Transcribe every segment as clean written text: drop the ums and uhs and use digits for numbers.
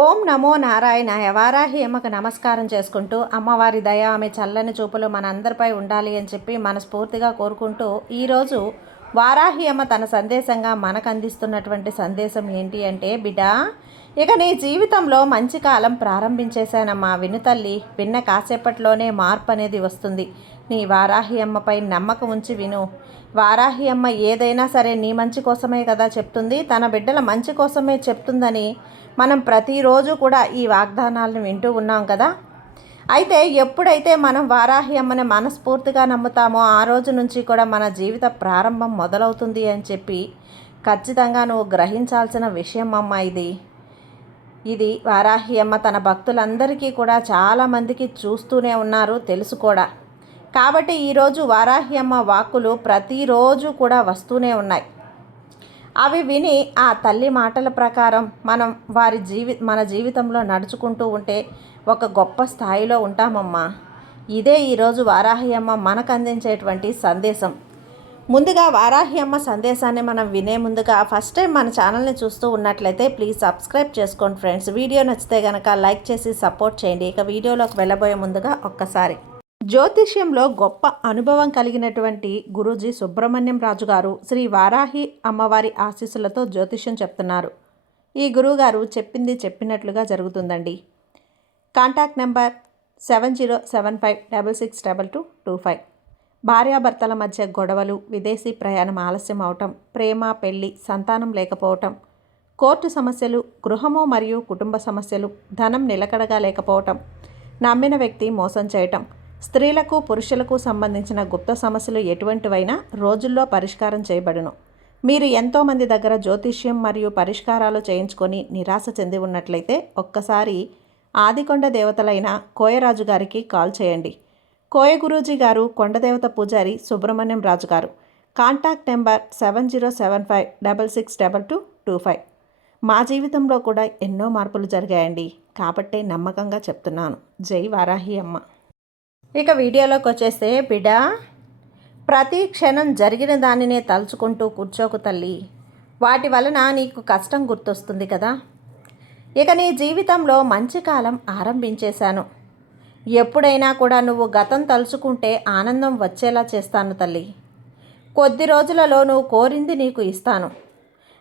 ఓం నమో నారాయణాయ. వారాహి అమ్మకు నమస్కారం చేసుకుంటూ అమ్మవారి దయ ఆమె చల్లని చూపులు మనందరిపై ఉండాలి అని చెప్పి మనస్ఫూర్తిగా కోరుకుంటూ ఈరోజు వారాహి అమ్మ తన సందేశంగా మనకు అందిస్తున్నటువంటి సందేశం ఏంటి అంటే, బిడ్డ, ఇక నీ జీవితంలో మంచి కాలం ప్రారంభించేశానమ్మా. వినుతల్లి, విన్న కాసేపట్లోనే మార్పు అనేది వస్తుంది. నీ వారాహి అమ్మపై నమ్మకం ఉంచి విను. వారాహి అమ్మ ఏదైనా సరే నీ మంచి కోసమే కదా చెప్తుంది, తన బిడ్డల మంచి కోసమే చెప్తుందని మనం ప్రతిరోజు కూడా ఈ వాగ్దానాలను వింటూ ఉన్నాం కదా. అయితే ఎప్పుడైతే మనం వారాహి అమ్మని మనస్ఫూర్తిగా నమ్ముతామో ఆ రోజు నుంచి కూడా మన జీవిత ప్రారంభం మొదలవుతుంది అని చెప్పి ఖచ్చితంగా నువ్వు గ్రహించాల్సిన విషయం అమ్మ. ఇది వారాహి అమ్మ తన భక్తులందరికీ కూడా చాలామందికి చూస్తూనే ఉన్నారు, తెలుసు కూడా. కాబట్టి ఈరోజు వారాహి అమ్మ వాక్కులు ప్రతిరోజు కూడా వస్తూనే ఉన్నాయి. అవి విని ఆ తల్లి మాటల ప్రకారం మనం మన జీవితంలో నడుచుకుంటూ ఉంటే ఒక గొప్ప స్థాయిలో ఉంటామమ్మా. ఇదే ఈరోజు వారాహి అమ్మ మనకు అందించేటువంటి సందేశం. ముందుగా వారాహి అమ్మ సందేశాన్ని మనం వినే ముందుగా ఫస్ట్ టైం మన ఛానల్ని చూస్తూ ఉన్నట్లయితే ప్లీజ్ సబ్స్క్రైబ్ చేసుకోండి ఫ్రెండ్స్. వీడియో నచ్చితే కనుక లైక్ చేసి సపోర్ట్ చేయండి. ఇక వీడియోలోకి వెళ్ళబోయే ముందుగా ఒక్కసారి జ్యోతిష్యంలో గొప్ప అనుభవం కలిగినటువంటి గురూజీ సుబ్రహ్మణ్యం రాజు గారు శ్రీ వారాహి అమ్మవారి ఆశీస్సులతో జ్యోతిష్యం చెప్తున్నారు. ఈ గురువుగారు చెప్పింది చెప్పినట్లుగా జరుగుతుందండి. Contact number 7075662225. భార్యాభర్తల మధ్య గొడవలు, విదేశీ ప్రయాణం ఆలస్యం అవటం, ప్రేమ, పెళ్లి, సంతానం లేకపోవటం, కోర్టు సమస్యలు, గృహము మరియు కుటుంబ సమస్యలు, ధనం నిలకడగా లేకపోవటం, నమ్మిన వ్యక్తి మోసం చేయటం, స్త్రీలకు పురుషులకు సంబంధించిన గుప్త సమస్యలు ఎటువంటివైనా రోజుల్లో పరిష్కారం చేయబడును. మీరు ఎంతోమంది దగ్గర జ్యోతిష్యం మరియు పరిష్కారాలు చేయించుకొని నిరాశ చెంది ఉన్నట్లయితే ఒక్కసారి ఆదికొండ దేవతలైన కోయరాజు గారికి కాల్ చేయండి. కోయ గురూజీ గారు కొండదేవత పూజారి సుబ్రహ్మణ్యం రాజు గారు. Contact number 7075662225. మా జీవితంలో కూడా ఎన్నో మార్పులు జరిగాయండి, కాబట్టే నమ్మకంగా చెప్తున్నాను. జై వారాహి అమ్మ. ఇక వీడియోలోకి వచ్చేస్తే, బిడ్డ, ప్రతి క్షణం జరిగిన దానినే తలుచుకుంటూ కూర్చోకు తల్లి. వాటి వలన నీకు కష్టం గుర్తొస్తుంది కదా. ఇక నీ జీవితంలో మంచి కాలం ఆరంభించేశాను. ఎప్పుడైనా కూడా నువ్వు గతం తలుచుకుంటే ఆనందం వచ్చేలా చేస్తాను తల్లి. కొద్ది రోజులలో నువ్వు కోరింది నీకు ఇస్తాను.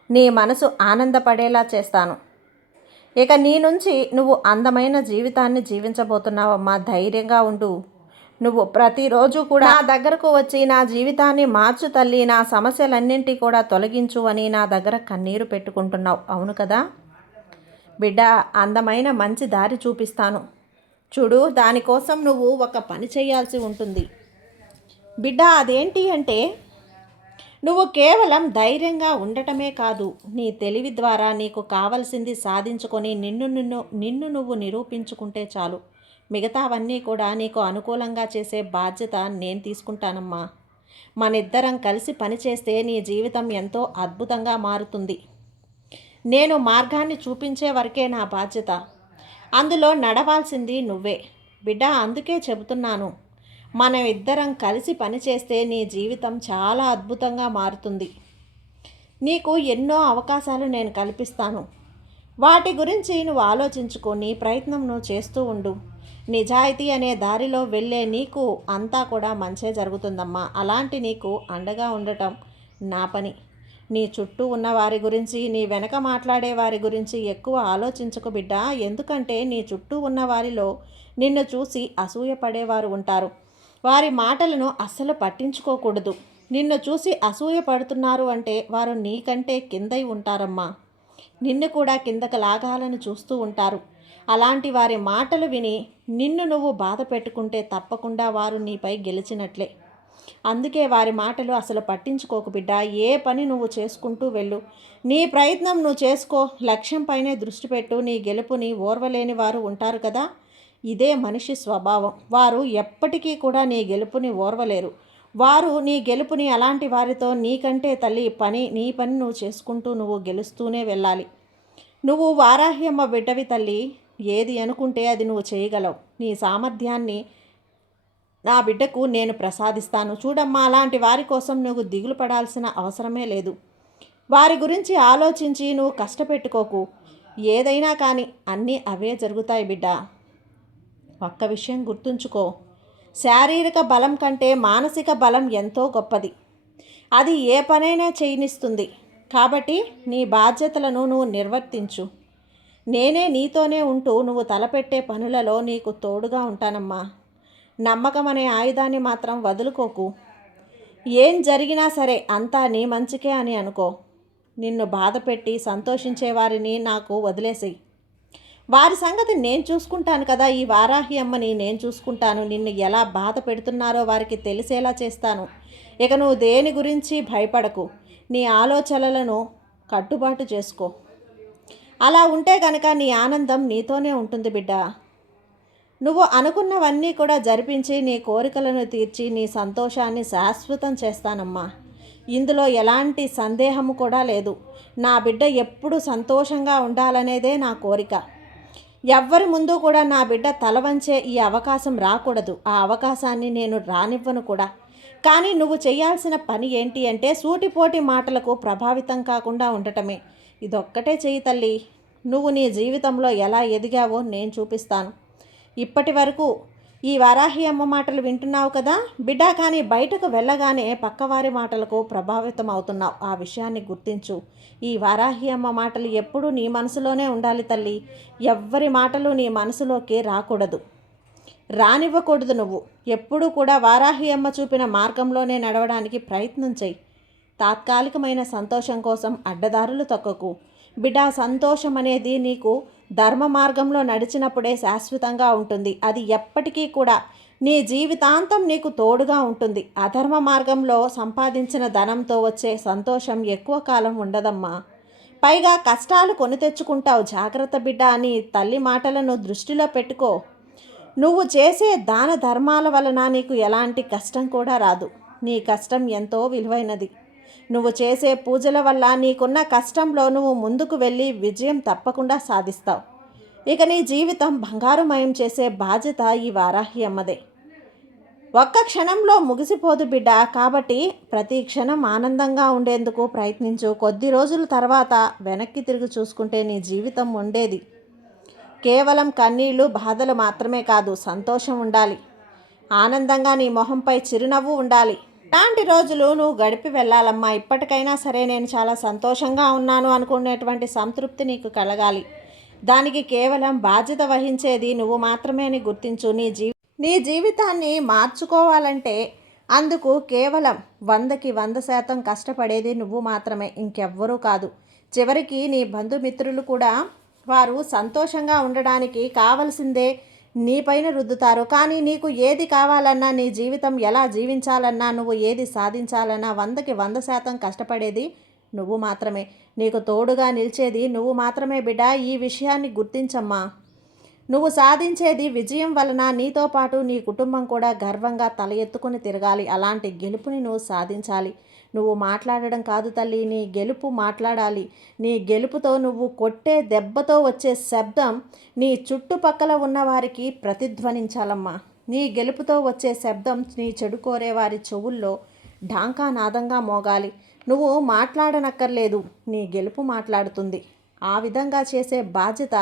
నీ మనసు ఆనందపడేలా చేస్తాను. ఇక నీ నుంచి నువ్వు అందమైన జీవితాన్ని జీవించబోతున్నావమ్మా. ధైర్యంగా ఉండు. నువ్వు ప్రతిరోజు కూడా నా దగ్గరకు వచ్చి నా జీవితాన్ని మార్చు తల్లి, నా సమస్యలన్నింటి కూడా తొలగించు అని నా దగ్గర కన్నీరు పెట్టుకుంటున్నావు, అవును కదా. బిడ్డ, అందమైన మంచి దారి చూపిస్తాను చూడు. దానికోసం నువ్వు ఒక పని చేయాల్సి ఉంటుంది బిడ్డ. అదేంటి అంటే, నువ్వు కేవలం ధైర్యంగా ఉండటమే కాదు, నీ తెలివి ద్వారా నీకు కావలసింది సాధించుకొని నిన్ను నువ్వు నిరూపించుకుంటే చాలు. మిగతావన్నీ కూడా నీకు అనుకూలంగా చేసే బాధ్యత నేను తీసుకుంటానమ్మా. మనిద్దరం కలిసి పనిచేస్తే నీ జీవితం ఎంతో అద్భుతంగా మారుతుంది. నేను మార్గాన్ని చూపించే వరకే నా బాధ్యత, అందులో నడవాల్సింది నువ్వే బిడ్డ. అందుకే చెబుతున్నాను, మనం ఇద్దరం కలిసి పనిచేస్తే నీ జీవితం చాలా అద్భుతంగా మారుతుంది. నీకు ఎన్నో అవకాశాలు నేను కల్పిస్తాను. వాటి గురించి నువ్వు ఆలోచించుకొని ప్రయత్నం నువ్వు చేస్తూ ఉండు. నిజాయితీ అనే దారిలో వెళ్ళే నీకు అంతా కూడా మంచే జరుగుతుందమ్మా. అలాంటి నీకు అండగా ఉండటం నా పని. నీ చుట్టూ ఉన్న వారి గురించి, నీ వెనక మాట్లాడే వారి గురించి ఎక్కువ ఆలోచించకు బిడ్డ. ఎందుకంటే నీ చుట్టూ ఉన్న వారిలో నిన్ను చూసి అసూయపడేవారు ఉంటారు. వారి మాటలను అస్సలు పట్టించుకోకూడదు. నిన్ను చూసి అసూయ పడుతున్నారు అంటే వారు నీకంటే కిందై ఉంటారమ్మా. నిన్ను కూడా కిందకు లాగాలని చూస్తూ ఉంటారు. అలాంటి వారి మాటలు విని నిన్ను నువ్వు బాధ పెట్టుకుంటే తప్పకుండా వారు నీపై గెలిచినట్లే. అందుకే వారి మాటలు అసలు పట్టించుకోకు బిడ్డ. ఏ పని నువ్వు చేసుకుంటూ వెళ్ళు. నీ ప్రయత్నం నువ్వు చేసుకో. లక్ష్యంపైనే దృష్టి పెట్టు. నీ గెలుపుని ఓర్వలేని వారు ఉంటారు కదా. ఇదే మనిషి స్వభావం. వారు ఎప్పటికీ కూడా నీ గెలుపుని ఓర్వలేరు. వారు నీ గెలుపుని అలాంటి వారితో నీకంటే తల్లి నీ పని నువ్వు చేసుకుంటూ నువ్వు గెలుస్తూనే వెళ్ళాలి. నువ్వు వారాహి అమ్మ బిడ్డవి తల్లి. ఏది అనుకుంటే అది నువ్వు చేయగలవు. నీ సామర్థ్యాన్ని నా బిడ్డకు నేను ప్రసాదిస్తాను. చూడమ్మా, అలాంటి వారి కోసం నువ్వు దిగులు పడాల్సిన అవసరమే లేదు. వారి గురించి ఆలోచించి నువ్వు కష్టపెట్టుకోకు. ఏదైనా కానీ అన్నీ అవే జరుగుతాయి బిడ్డ. ఒక్క విషయం గుర్తుంచుకో, శారీరక బలం కంటే మానసిక బలం ఎంతో గొప్పది. అది ఏ పనైనా చేయనిస్తుంది. కాబట్టి నీ బాధ్యతలను నువ్వు నిర్వర్తించు. నేనే నీతోనే ఉంటూ నువ్వు తలపెట్టే పనులలో నీకు తోడుగా ఉంటానమ్మా. నమ్మకం అనే ఆయుధాన్ని మాత్రం వదులుకోకు. ఏం జరిగినా సరే అంతా నీ మంచికే అని అనుకో. నిన్ను బాధపెట్టి సంతోషించే వారిని నాకు వదిలేసేయి. వారి సంగతి నేను చూసుకుంటాను కదా. ఈ వారాహి అమ్మని నేను చూసుకుంటాను. నిన్ను ఎలా బాధ పెడుతున్నారో వారికి తెలిసేలా చేస్తాను. ఇక నువ్వు దేని గురించి భయపడకు. నీ ఆలోచనలను కట్టుబాటు చేసుకో. అలా ఉంటే కనుక నీ ఆనందం నీతోనే ఉంటుంది బిడ్డ. నువ్వు అనుకున్నవన్నీ కూడా జరిపించి నీ కోరికలను తీర్చి నీ సంతోషాన్ని శాశ్వతం చేస్తానమ్మా. ఇందులో ఎలాంటి సందేహము కూడా లేదు. నా బిడ్డ ఎప్పుడు సంతోషంగా ఉండాలనేదే నా కోరిక. ఎవ్వరి ముందు కూడా నా బిడ్డ తల వంచే ఈ అవకాశం రాకూడదు. ఆ అవకాశాన్ని నేను రానివ్వను కూడా. కానీ నువ్వు చేయాల్సిన పని ఏంటి అంటే సూటిపోటి మాటలకు ప్రభావితం కాకుండా ఉండటమే. ఇదొక్కటే చెయ్యి తల్లి. నువ్వు నీ జీవితంలో ఎలా ఎదిగావో నేను చూపిస్తాను. ఇప్పటి వరకు ఈ వారాహి అమ్మ మాటలు వింటున్నావు కదా బిడ్డ. కానీ బయటకు వెళ్ళగానే పక్కవారి మాటలకు ప్రభావితం అవుతున్నావు. ఆ విషయాన్ని గుర్తించు. ఈ వారాహి అమ్మ మాటలు ఎప్పుడూ నీ మనసులోనే ఉండాలి తల్లి. ఎవ్వరి మాటలు నీ మనసులోకి రాకూడదు, రానివ్వకూడదు. నువ్వు ఎప్పుడూ కూడా వారాహి అమ్మ చూపిన మార్గంలోనే నడవడానికి ప్రయత్నం చెయ్యి. తాత్కాలికమైన సంతోషం కోసం అడ్డదారులు తొక్కకు బిడ్డ. సంతోషం అనేది నీకు ధర్మ మార్గంలో నడిచినప్పుడే శాశ్వతంగా ఉంటుంది. అది ఎప్పటికీ కూడా నీ జీవితాంతం నీకు తోడుగా ఉంటుంది. అధర్మ మార్గంలో సంపాదించిన ధనంతో వచ్చే సంతోషం ఎక్కువ కాలం ఉండదమ్మా. పైగా కష్టాలు కొని తెచ్చుకుంటావు. జాగ్రత్త బిడ్డ అని తల్లి మాటలను దృష్టిలో పెట్టుకో. నువ్వు చేసే దాన ధర్మాల వలన నీకు ఎలాంటి కష్టం కూడా రాదు. నీ కష్టం ఎంతో విలువైనది. నువ్వు చేసే పూజల వల్ల నీకున్న కష్టంలో నువ్వు ముందుకు వెళ్ళి విజయం తప్పకుండా సాధిస్తావు. ఇక నీ జీవితం బంగారుమయం చేసే బాధ్యత ఈ వారాహి అమ్మదే. ఒక్క క్షణంలో ముగిసిపోదు బిడ్డ. కాబట్టి ప్రతి క్షణం ఆనందంగా ఉండేందుకు ప్రయత్నించు. కొద్ది రోజుల తర్వాత వెనక్కి తిరిగి చూసుకుంటే నీ జీవితం ఉండేది కేవలం కన్నీళ్లు బాధలు మాత్రమే కాదు, సంతోషం ఉండాలి. ఆనందంగా నీ మొహంపై చిరునవ్వు ఉండాలి. ఇలాంటి రోజులు నువ్వు గడిపి వెళ్ళాలమ్మా. ఇప్పటికైనా సరే నేను చాలా సంతోషంగా ఉన్నాను అనుకునేటువంటి సంతృప్తి నీకు కలగాలి. దానికి కేవలం బాధ్యత వహించేది నువ్వు మాత్రమే అని గుర్తించు. నీ జీవితాన్ని మార్చుకోవాలంటే అందుకు కేవలం 100కి 100% కష్టపడేది నువ్వు మాత్రమే, ఇంకెవ్వరూ కాదు. చివరికి నీ బంధుమిత్రులు కూడా వారు సంతోషంగా ఉండడానికి కావలసిందే నీపైన రుద్దుతారు. కానీ నీకు ఏది కావాలన్నా, నీ జీవితం ఎలా జీవించాలన్నా, నువ్వు ఏది సాధించాలన్నా 100కి 100% కష్టపడేది నువ్వు మాత్రమే. నీకు తోడుగా నిలిచేది నువ్వు మాత్రమే బిడ్డ. ఈ విషయాన్ని గుర్తించమ్మా. నువ్వు సాధించేది విజయం వలన నీతో పాటు నీ కుటుంబం కూడా గర్వంగా తల ఎత్తుకుని తిరగాలి. అలాంటి గెలుపుని నువ్వు సాధించాలి. నువ్వు మాట్లాడడం కాదు తల్లి, నీ గెలుపు మాట్లాడాలి. నీ గెలుపుతో నువ్వు కొట్టే దెబ్బతో వచ్చే శబ్దం నీ చుట్టుపక్కల ఉన్న వారికి ప్రతిధ్వనించాలమ్మా. నీ గెలుపుతో వచ్చే శబ్దం నీ చెడు కోరే వారి చెవుల్లో ఢాంకానాదంగా మోగాలి. నువ్వు మాట్లాడనక్కర్లేదు, నీ గెలుపు మాట్లాడుతుంది. ఆ విధంగా చేసే బాధ్యత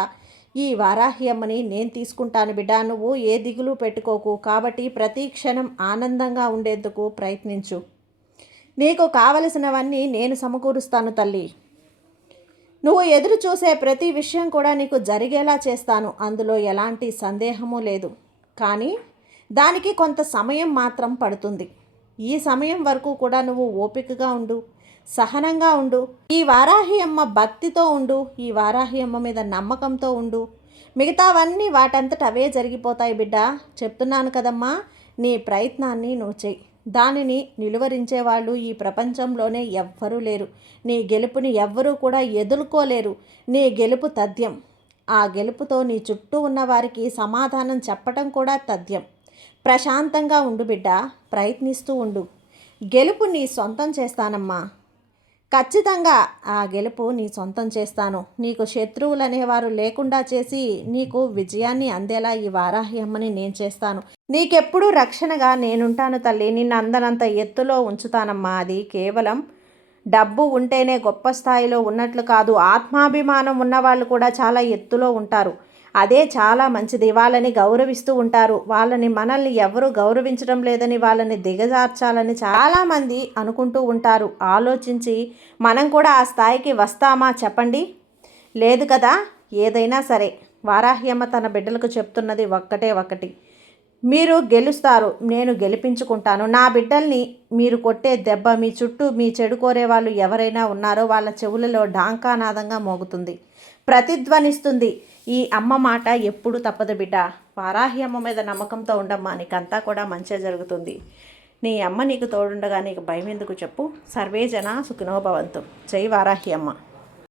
ఈ వారాహి అమ్మని నేను తీసుకుంటాను బిడ్డ. నువ్వు ఏ దిగులు పెట్టుకోకు. కాబట్టి ప్రతి క్షణం ఆనందంగా ఉండేందుకు ప్రయత్నించు. నీకు కావలసినవన్నీ నేను సమకూరుస్తాను తల్లి. నువ్వు ఎదురు చూసే ప్రతి విషయం కూడా నీకు జరిగేలా చేస్తాను. అందులో ఎలాంటి సందేహము లేదు. కానీ దానికి కొంత సమయం మాత్రం పడుతుంది. ఈ సమయం వరకు కూడా నువ్వు ఓపికగా ఉండు, సహనంగా ఉండు. ఈ వారాహి అమ్మ భక్తితో ఉండు. ఈ వారాహి అమ్మ మీద నమ్మకంతో ఉండు. మిగతావన్నీ వాటంతట అవే జరిగిపోతాయి బిడ్డ. చెప్తున్నాను కదమ్మా, నీ ప్రయత్నాన్ని నువ్వు చెయ్యి. దానిని నిలువరించేవాళ్ళు ఈ ప్రపంచంలోనే ఎవ్వరూ లేరు. నీ గెలుపుని ఎవ్వరూ కూడా ఎదుర్కోలేరు. నీ గెలుపు తథ్యం. ఆ గెలుపుతో నీ చుట్టూ ఉన్న వారికి సమాధానం చెప్పటం కూడా తథ్యం. ప్రశాంతంగా ఉండు బిడ్డ, ప్రయత్నిస్తూ ఉండు. గెలుపు నీ సొంతం చేస్తానమ్మా. ఖచ్చితంగా ఆ గెలుపు నీ సొంతం చేస్తాను. నీకు శత్రువులు అనేవారు లేకుండా చేసి నీకు విజయాన్ని అందేలా ఈ వారాహి అమ్మని నేను చేస్తాను. నీకెప్పుడూ రక్షణగా నేనుంటాను తల్లి. నిన్ను అందనంత ఎత్తులో ఉంచుతానమ్మా. అది కేవలం డబ్బు ఉంటేనే గొప్ప స్థాయిలో ఉన్నట్లు కాదు, ఆత్మాభిమానం ఉన్నవాళ్ళు కూడా చాలా ఎత్తులో ఉంటారు. అదే చాలా మంచిది. వాళ్ళని గౌరవిస్తూ ఉంటారు. మనల్ని ఎవరు గౌరవించడం లేదని, వాళ్ళని దిగజార్చాలని చాలామంది అనుకుంటూ ఉంటారు. ఆలోచించి మనం కూడా ఆ స్థాయికి వస్తామా చెప్పండి? లేదు కదా. ఏదైనా సరే వారాహి అమ్మ తన బిడ్డలకు చెప్తున్నది ఒకటి, మీరు గెలుస్తారు, నేను గెలిపించుకుంటాను. నా బిడ్డల్ని మీరు కొట్టే దెబ్బ మీ చుట్టూ మీ చెడు కోరే వాళ్ళు ఎవరైనా ఉన్నారో వాళ్ళ చెవులలో ఢాంకానాదంగా మోగుతుంది, ప్రతిధ్వనిస్తుంది. ఈ అమ్మ మాట ఎప్పుడు తప్పదు బిడ్డ. వారాహి అమ్మ మీద నమ్మకంతో ఉండమ్మా, నీకంతా కూడా మంచిగా జరుగుతుంది. నీ అమ్మ నీకు తోడుండగా నీకు భయం ఎందుకు చెప్పు. సర్వే జన సుఖినో భవంతు. జై వారాహి అమ్మ.